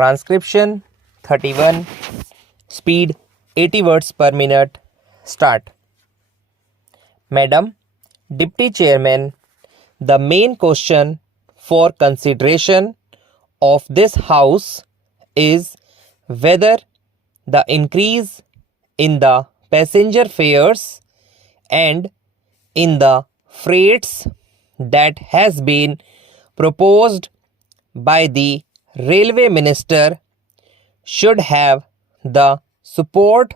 Transcription 31. Speed 80 words per minute. Start. Madam, Deputy Chairman, the main question for consideration of this House is whether the increase in the passenger fares and in the freights that has been proposed by the Railway Minister should have the support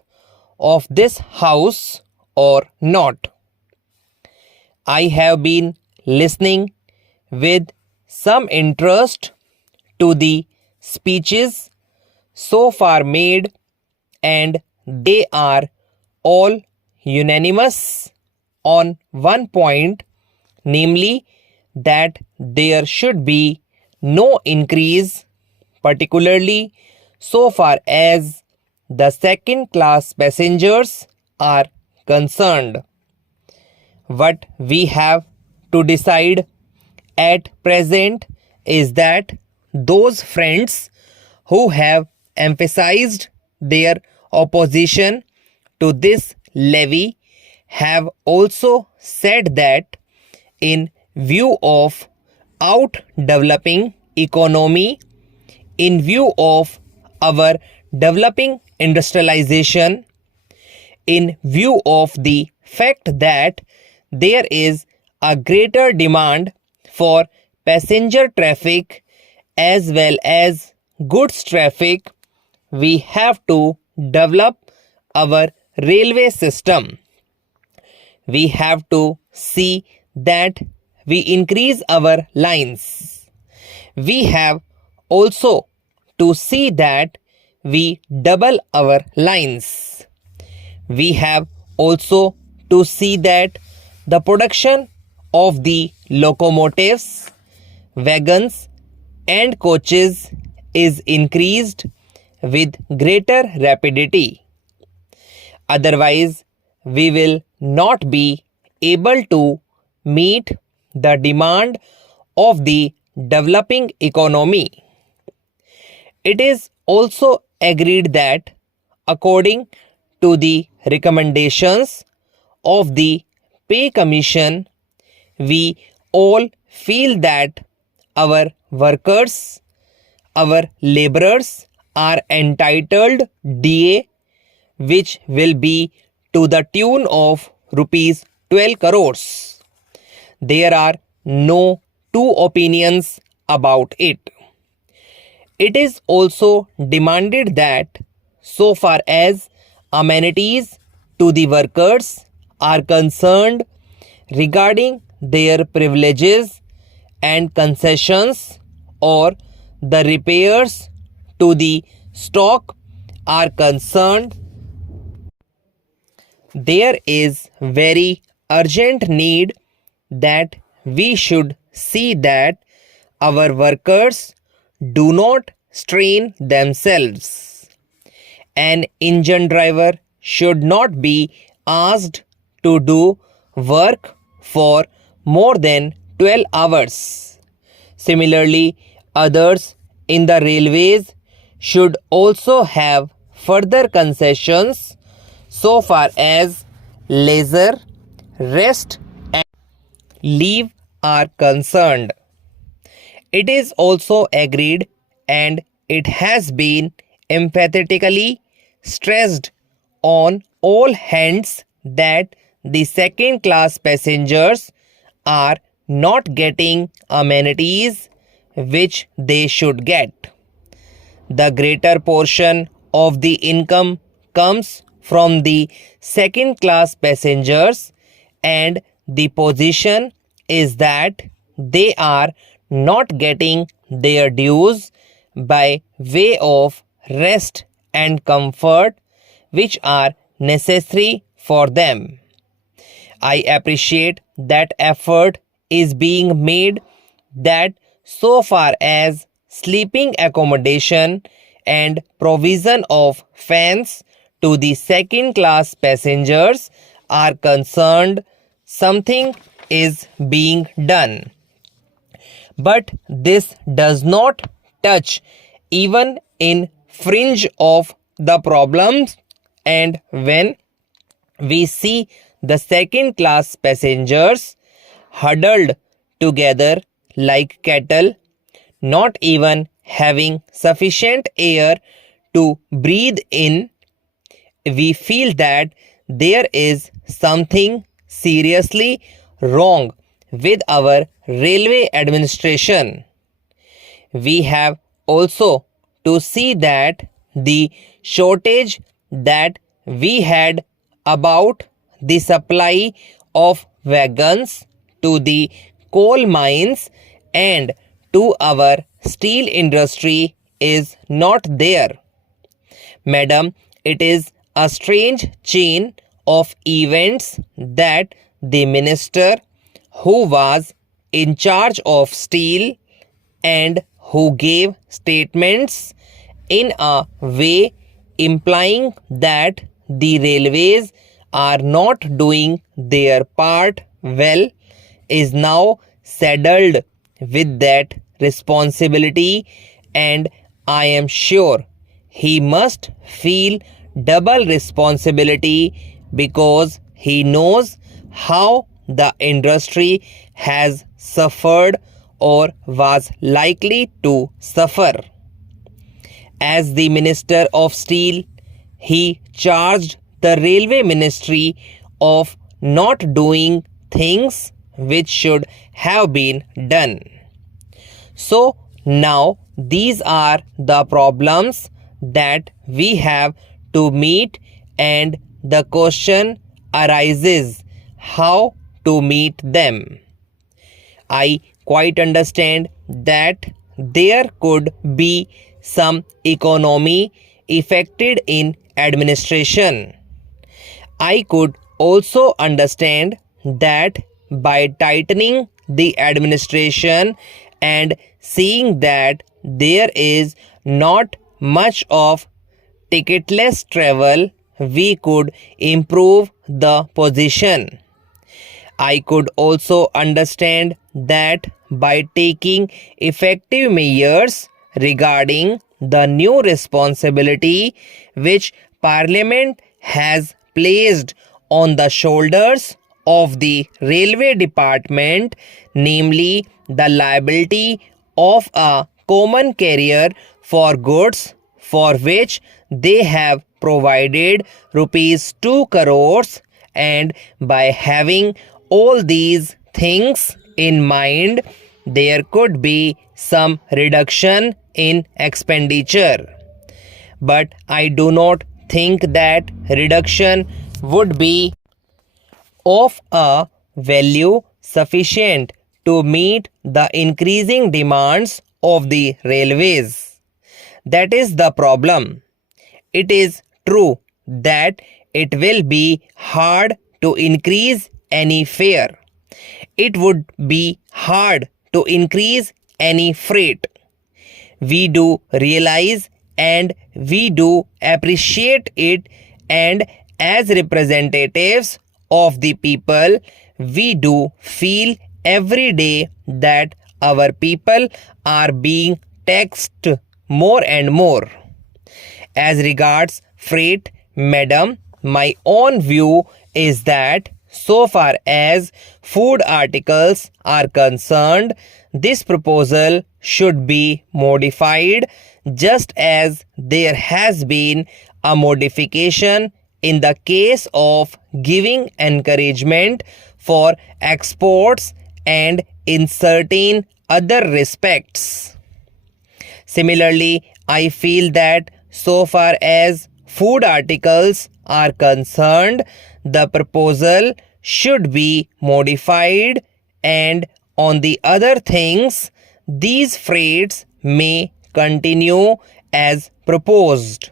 of this House or not. I have been listening with some interest to the speeches so far made, and they are all unanimous on one point, namely that there should be no increase, particularly so far as the second class passengers are concerned. What we have to decide at present is that those friends who have emphasized their opposition to this levy have also said that in view of out-developing economy, in view of our developing industrialization, in view of the fact that there is a greater demand for passenger traffic as well as goods traffic, we have to develop our railway system. We have to see that we increase our lines. We have also to see that we double our lines. We have also to see that the production of the locomotives, wagons and coaches is increased with greater rapidity. Otherwise, we will not be able to meet the demand of the developing economy. It is also agreed that according to the recommendations of the Pay Commission, we all feel that our workers, our laborers are entitled DA, which will be to the tune of rupees 12 crores. There are no two opinions about it. It is also demanded that so far as amenities to the workers are concerned regarding their privileges and concessions or the repairs to the stock are concerned, there is very urgent need that we should see that our workers do not strain themselves. An engine driver should not be asked to do work for more than 12 hours. Similarly, others in the railways should also have further concessions so far as leisure, rest and leave are concerned. It is also agreed and it has been emphatically stressed on all hands that the second class passengers are not getting amenities which they should get. The greater portion of the income comes from the second class passengers, and the position is that they are not getting their dues by way of rest and comfort which are necessary for them. I appreciate that effort is being made that so far as sleeping accommodation and provision of fans to the second class passengers are concerned, something is being done. But this does not touch even in fringe of the problems, and when we see the second class passengers huddled together like cattle, not even having sufficient air to breathe in, we feel that there is something seriously wrong with our railway administration. We have also to see that the shortage that we had about the supply of wagons to the coal mines and to our steel industry is not there. Madam, it is a strange chain of events that the minister who was in charge of steel and who gave statements in a way implying that the railways are not doing their part well is now saddled with that responsibility, and I am sure he must feel double responsibility because he knows how the industry has suffered or was likely to suffer. As the Minister of Steel, he charged the Railway Ministry of not doing things which should have been done. So now these are the problems that we have to meet, and the question arises how to meet them. I quite understand that there could be some economy affected in administration. I could also understand that by tightening the administration and seeing that there is not much of ticketless travel, we could improve the position. I could also understand that by taking effective measures regarding the new responsibility which Parliament has placed on the shoulders of the Railway Department, namely the liability of a common carrier for goods for which they have provided rupees 2 crores, and by having all these things in mind, there could be some reduction in expenditure. But I do not think that reduction would be of a value sufficient to meet the increasing demands of the railways. That is the problem. It is true that it will be hard to increase any fare. It would be hard to increase any freight. We do realize and we do appreciate it, and as representatives of the people, we do feel every day that our people are being taxed more and more. As regards freight, madam, my own view is that so far as food articles are concerned, this proposal should be modified just as there has been a modification in the case of giving encouragement for exports and in certain other respects. Similarly, I feel that so far as food articles are concerned, the proposal should be modified, and on the other things, these freights may continue as proposed.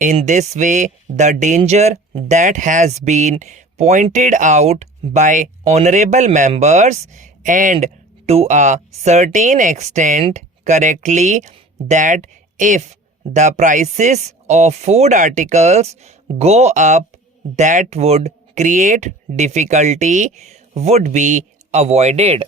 In this way, the danger that has been pointed out by honorable members, and to a certain extent correctly, that if the prices of food articles go up, that would create difficulty, would be avoided.